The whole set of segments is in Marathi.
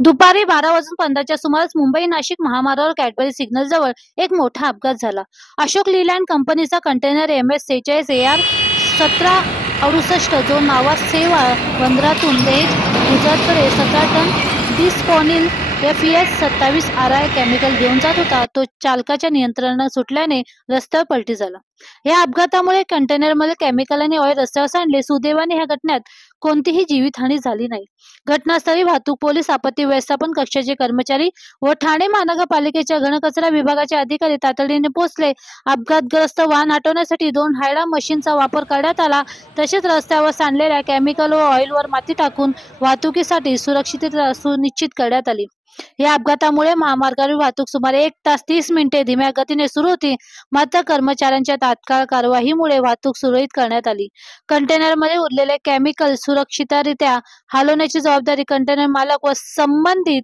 दुपारी 12:15च्या सुमारास मुंबई नाशिक महामार्गावर कॅडबरी सिग्नल जवळ एक मोठा अपघात झाला. अशोक लीलँड कंपनीचा कंटेनर MS46 AR 1768 जो नावास सेवा बंदरातून लेह गुजरातकडे 17 टन डिस्पोनिल FES 27 RI केमिकल घेऊन जात होता. तो चालकाच्या नियंत्रण सुटल्याने रस्त्यावर पलटी झाला. या अपघातामुळे कंटेनरमध्ये केमिकल आणि ऑइल रस्त्यावर सांडले. सुदैवाने ह्या घटनेत कोणतीही जीवितहानी झाली नाही. घटनास्थळी वाहतूक पोलीस, आपत्ती व्यवस्थापन कक्षाचे कर्मचारी व ठाणे महानगरपालिकेच्या घनकचरा विभागाचे अधिकारी तातडीने पोहोचले. अपघातग्रस्त वाहन हटवण्यासाठी 2 हायड्रा मशीनचा वापर करण्यात आला. तसेच रस्त्यावर सांडलेल्या केमिकल व ऑइलवर माती टाकून वाहतुकीसाठी सुरक्षितता सुनिश्चित करण्यात आली. या अपघातामुळे महामार्गावरील वाहतूक सुमारे 1 तास 30 मिनिटे धीम्या गतीने सुरू होती. मात्र कर्मचाऱ्यांच्या तात्काळ कार्यवाहीमुळे वाहतूक सुरळीत करण्यात आली. कंटेनरमध्ये उरलेले केमिकल सुरक्षितरित्या हलवण्याची जबाबदारी कंटेनर मालक व संबंधित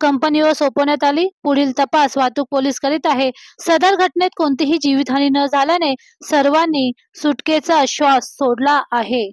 कंपनीवर सोपवण्यात आली. पुढील तपास वाहतूक पोलीस करीत आहे. सदर घटनेत कोणतीही जीवितहानी न झाल्याने सर्वांनी सुटकेचा श्वास सोडला आहे.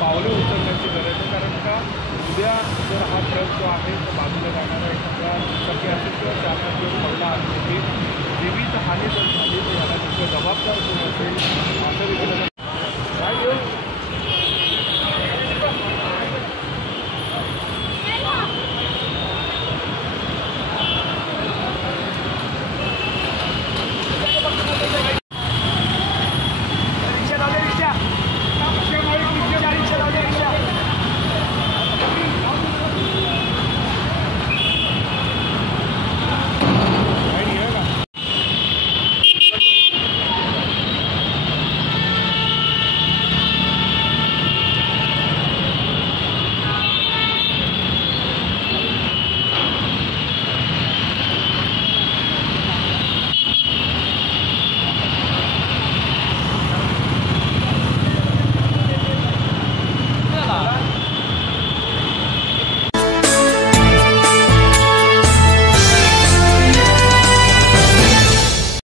पावले उचलण्याची गरज आहे, कारण का उद्या जर हा ट्रक जो आहे तो बाजूला जाणारा एखादा शक्य असेल किंवा चालक जर पडला आणि जीवित हानी जर झाली तर याला जबाबदार कोण असेल